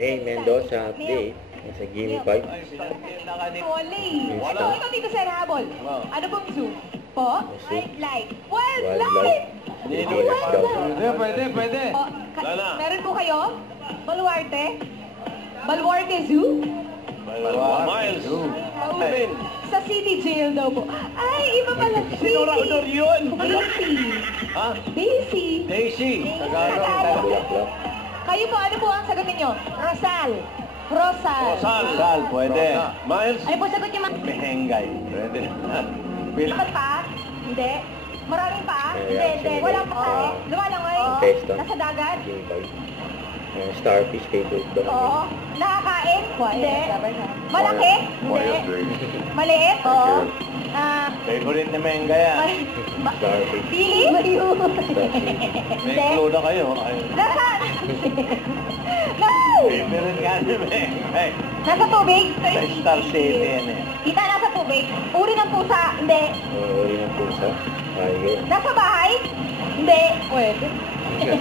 Hey, Mendoza update. Nasa Gimme 5. Wala eh. Ikaw dito sa habol. Ano pong zoo? Po? Wildlife. Wildlife. Pwede. Meron po kayo? Baluarte? Baluarte Zoo? Miles. Sa City Jail daw po. Ay, iba pala. Sinura Honor yun. Daisy. Daisy. Bulaklak. Kayo po, ano po ang sagot ninyo? Rosal. Sal, pwede. Miles. Ano po sagot niyo, ma'am? Mehengay. Pwede. Dapat pa? Hindi. Maraming pa? Hindi. Walang pa. Lumalangoy? Pesta. Nasa dagat? Gimme 5. Starfish kay Dog. Oo. Nakakain? Hindi. Malaki? Hindi. Maliit? Oo. Favorite ni Menga yan. Starfish. Pili? May clue na kayo. Nasa... No! Favorite nga ni Menga. Nasa tubig? Sa Star City yan eh. Kita nasa tubig. Uri ng pusa? Hindi. Uri ng pusa. Tiger. Nasa bahay? Hindi. Pwede.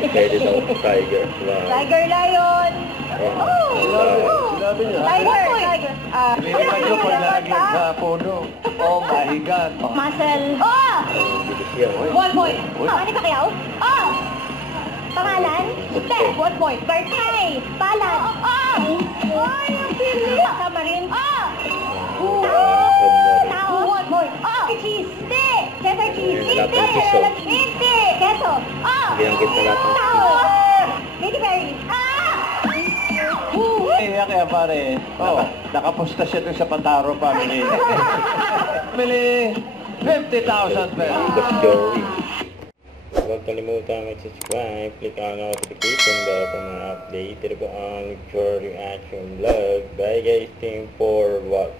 Pwede daw. Tiger. Tiger, lion. Oh! Sinabi niyo. Tiger. Pilihan nyo pag nalagyan sa puno. Oh my God. Muscle. Oh! Bilis yan. 1 point. Ano ka kayaw? Oh! Pangalan? Hindi. 1 point. Birthday. Palad. Oh! Ay, ang pili. Tamarin. Oh! Tao. 1 point. Oh! Cheese. Hindi. Cheddar cheese. Hindi. Queso. Oh! Binanggit na lahat ng Tao. Lady Berry. Kaya pare, nakaposta siya dun sa Pataro family. Family, 50,000 pesos. Boss Joey. Huwag kalimutan mag-subscribe, click ang notification bell para mga update. Ito po ang Pure Reaction Vlog. Bye guys, team for what?